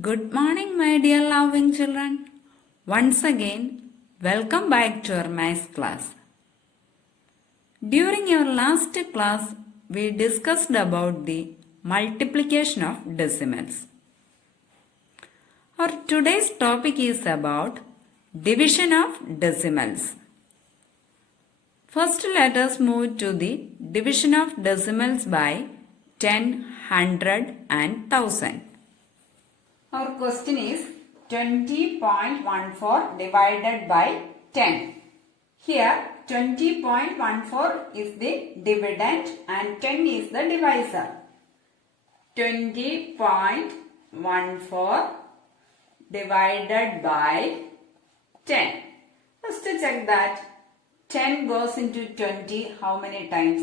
Good morning, my dear loving children. Once again, welcome back to our math class. During our last class, we discussed about the multiplication of decimals. Our today's topic is about division of decimals. First, let us move to the division of decimals by 10, 100 and 1000. Our question is 20.14 divided by 10. Here 20.14 is the dividend and 10 is the divisor. 20.14 divided by 10. First check that 10 goes into 20 how many times?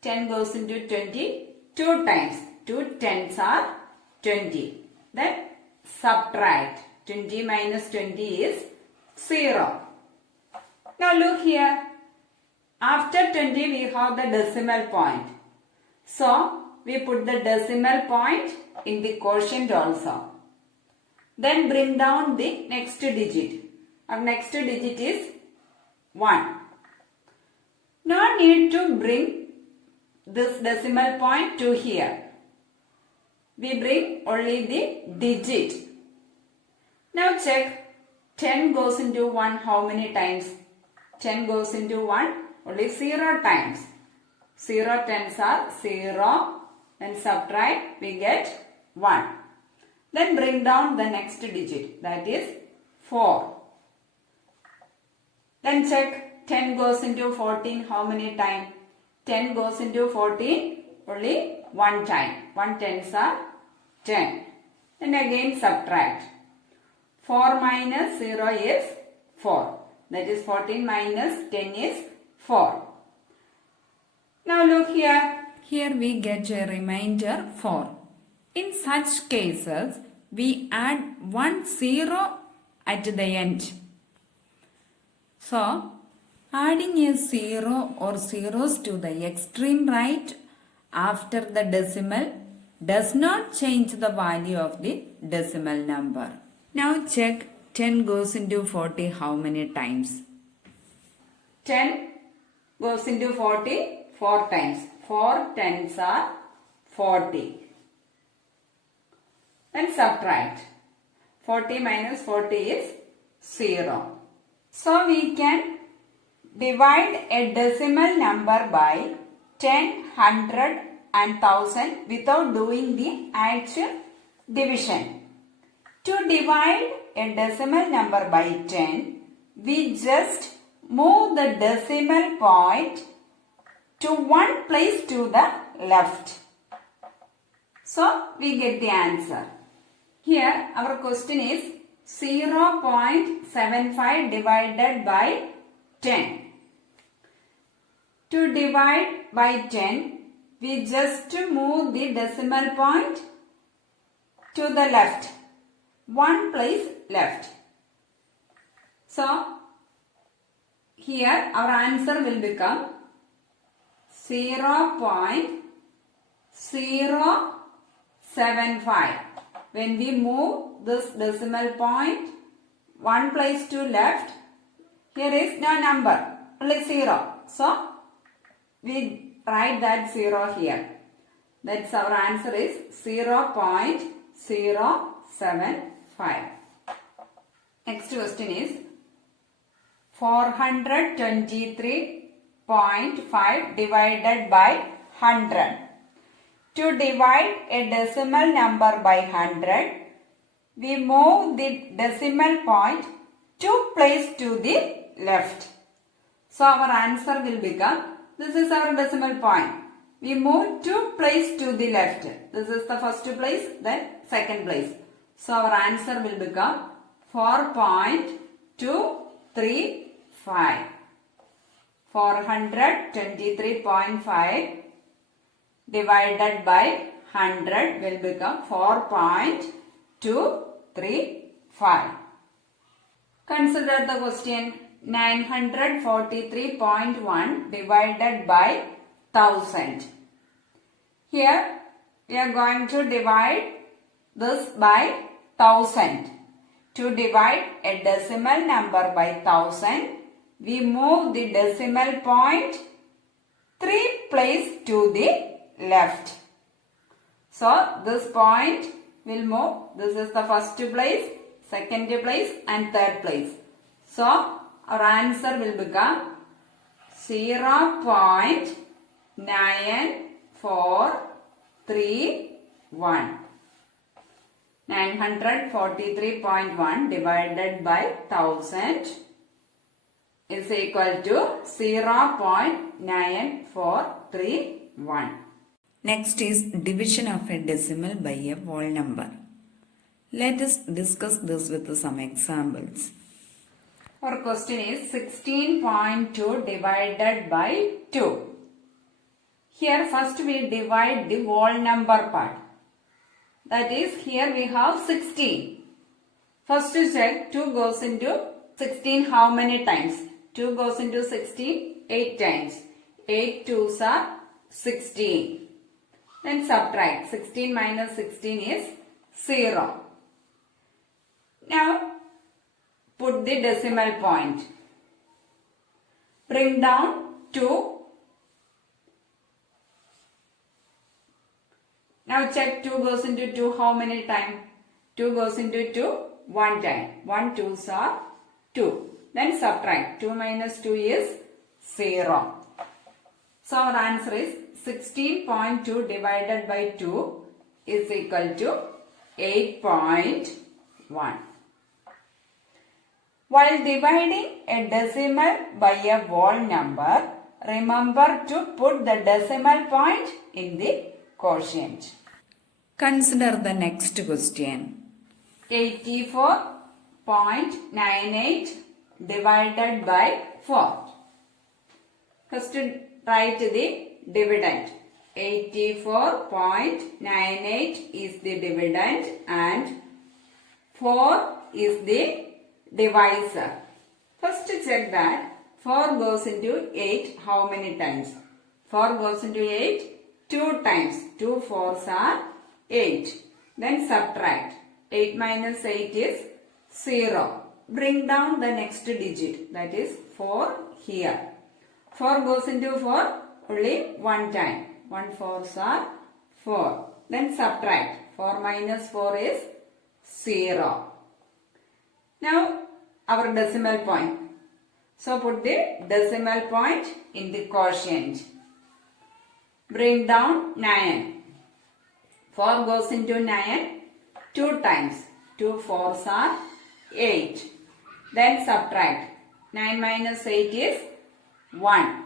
10 goes into 20 2 times. 2 tens are 20. Then subtract. 20 minus 20 is 0. Now look here. After 20 we have the decimal point. So we put the decimal point in the quotient also. Then bring down the next digit. Our next digit is 1. No need to bring this decimal point to here. We bring only the digit. Now check 10 goes into 1 how many times? 10 goes into 1 only 0 times. 0 tens are 0. Then subtract we get 1. Then bring down the next digit, that is 4. Then check 10 goes into 14 how many times? 10 goes into 14 only 1 time. 1 tens are 10. And again subtract. 4 minus 0 is 4. That is 14 minus 10 is 4. Now look here. Here we get a remainder 4. In such cases, we add 1 0 at the end. So, adding a 0 or zeros to the extreme right after the decimal does not change the value of the decimal number. Now check 10 goes into 40 how many times? 10 goes into 40 4 times. 4 tens are 40. Then subtract. 40 minus 40 is 0. So we can divide a decimal number by 10, 100 and 1000 without doing the actual division. To divide a decimal number by 10, we just move the decimal point to one place to the left. So we get the answer. Here our question is 0.75 divided by 10. To divide by 10, we just move the decimal point to the left. One place left. So, here our answer will become 0.075. When we move this decimal point one place to left, here is no number, only 0. So, we write that 0 here. That's our answer is 0.075. Next question is 423.5 divided by 100. To divide a decimal number by 100, we move the decimal point 2 places to the left. So our answer will become, this is our decimal point. We move 2 places to the left. This is the first place, then second place. So our answer will become 4.235. 423.5 divided by 100 will become 4.235. Consider the question 943.1 divided by 1000. Here we are going to divide this by 1000. To divide a decimal number by 1000, we move the decimal point 3 places to the left. So this point will move. This is the first place, second place and third place. So our answer will become 0.9431. 943.1 divided by 1000 is equal to 0.9431. Next is division of a decimal by a whole number. Let us discuss this with some examples. Our question is 16.2 divided by 2. Here first we divide the whole number part. That is, here we have 16. First to check 2 goes into 16 how many times? 2 goes into 16 8 times. 8 2s are 16. Then subtract. 16 minus 16 is 0. Now put the decimal point. Bring down 2. Now check 2 goes into 2 how many times? 2 goes into 2 1 time. 1 2s are 2. Then subtract. 2 minus 2 is 0. So our answer is 16.2 divided by 2 is equal to 8.1. While dividing a decimal by a whole number, remember to put the decimal point in the quotient. Consider the next question. 84.98 divided by 4. First write the dividend. 84.98 is the dividend and 4 is the divisor. First check that 4 goes into 8 how many times? 4 goes into 8 2 times. 2 4s are 8. Then subtract. 8 minus 8 is 0. Bring down the next digit, that is 4 here. 4 goes into 4 only 1 time. 1 4s are 4. Then subtract. 4 minus 4 is 0. Now our decimal point. So put the decimal point in the quotient. Bring down 9. 4 goes into 9 2 times. 2 4s are 8. Then subtract. 9 minus 8 is 1.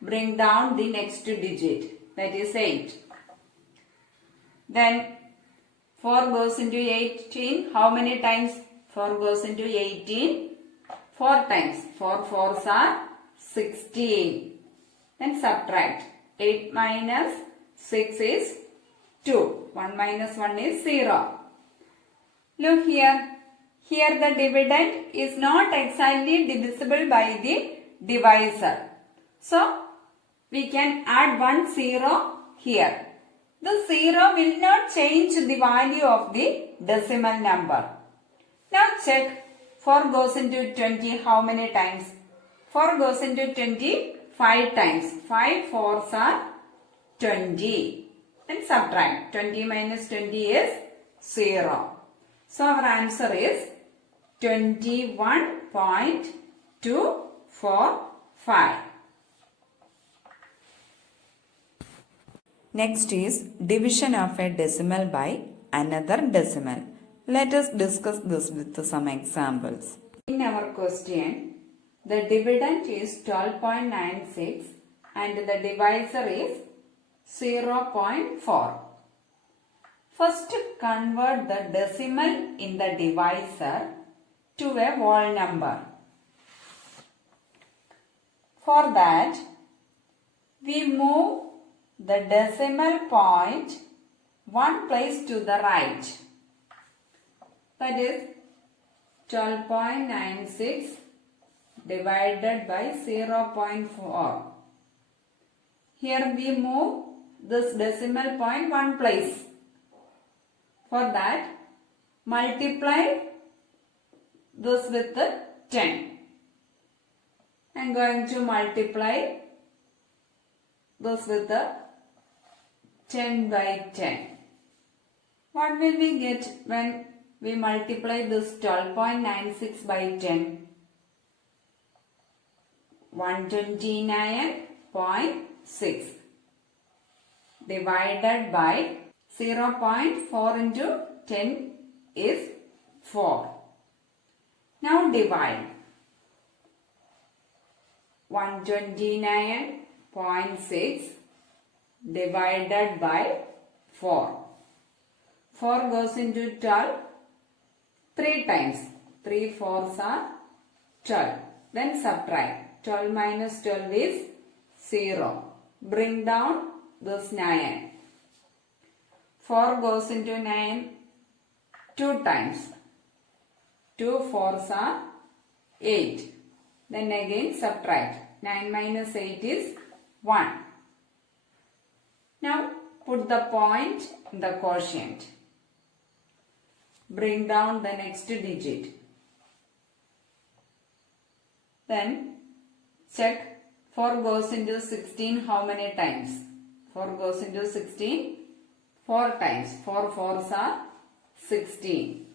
Bring down the next digit, that is 8. Then 4 goes into 18 how many times? 4 goes into 18 4 times. 4 4s are 16. Then subtract. 8 minus 6 is 2. 1 minus 1 is 0. Look here. Here the dividend is not exactly divisible by the divisor. So we can add 1 0 here. The 0 will not change the value of the decimal number. Now check 4 goes into 20 how many times? 4 goes into 20 5 times. 5 4s are 20. And subtract. 20 minus 20 is 0. So our answer is 21.245. Next is division of a decimal by another decimal. Let us discuss this with some examples. In our question, the dividend is 12.96 and the divisor is 0.4. First convert the decimal in the divisor to a whole number. For that, we move the decimal point 1 place to the right. That is 12.96 divided by 0.4. Here we move this decimal point 1 place. For that, multiply this with 10. I am going to multiply this with 10 by 10. What will we get when we multiply this 12.96 by 10? 129.6 divided by 0.4 into 10 is 4. Now divide 129.6 divided by 4. 4 goes into 12 3 times. 3 4s are 12. Then subtract. 12 minus 12 is 0. Bring down this 9. 4 goes into 9 2 times. 2 4s are 8. Then again subtract. 9 minus 8 is 1. Now put the point in the quotient. Bring down the next digit. Then check 4 goes into 16 how many times? 4 goes into 16 4 times. 4 4s are 16.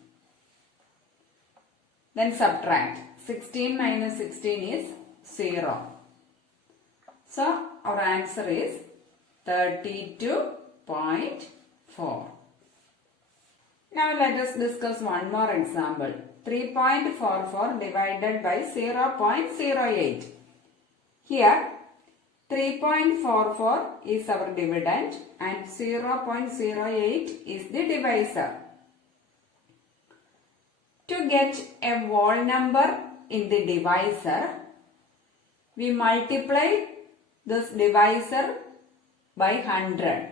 Then subtract. 16 minus 16 is 0. So our answer is 32.4. Now let us discuss one more example. 3.44 divided by 0.08. Here 3.44 is our dividend and 0.08 is the divisor. To get a whole number in the divisor, we multiply this divisor by 100.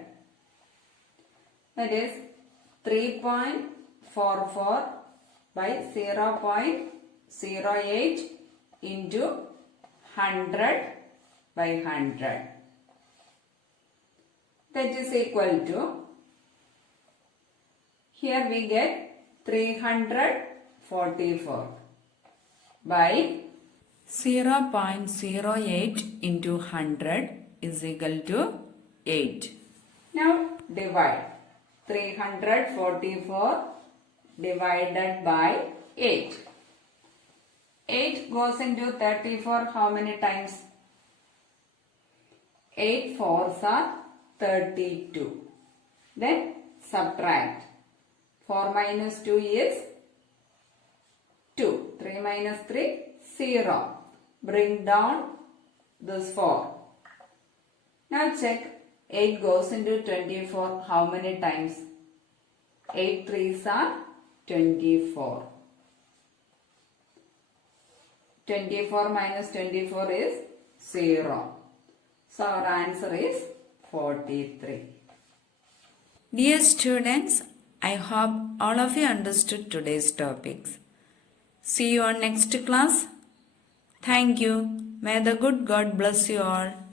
That is 3.44 by 0.08 into 100 by 100. That is equal to, here we get 344 by 0.08 into 100 is equal to 8. Now divide 344 divided by 8. 8 goes into 34 how many times? 8 4s are 32. Then subtract. 4 minus 2 is 2. 3 minus 3, 0. Bring down this 4. Now check. 8 goes into 24 how many times? 8 3s are 24. 24 minus 24 is 0. So our answer is 43. Dear students, I hope all of you understood today's topics. See you on next class. Thank you. May the good God bless you all.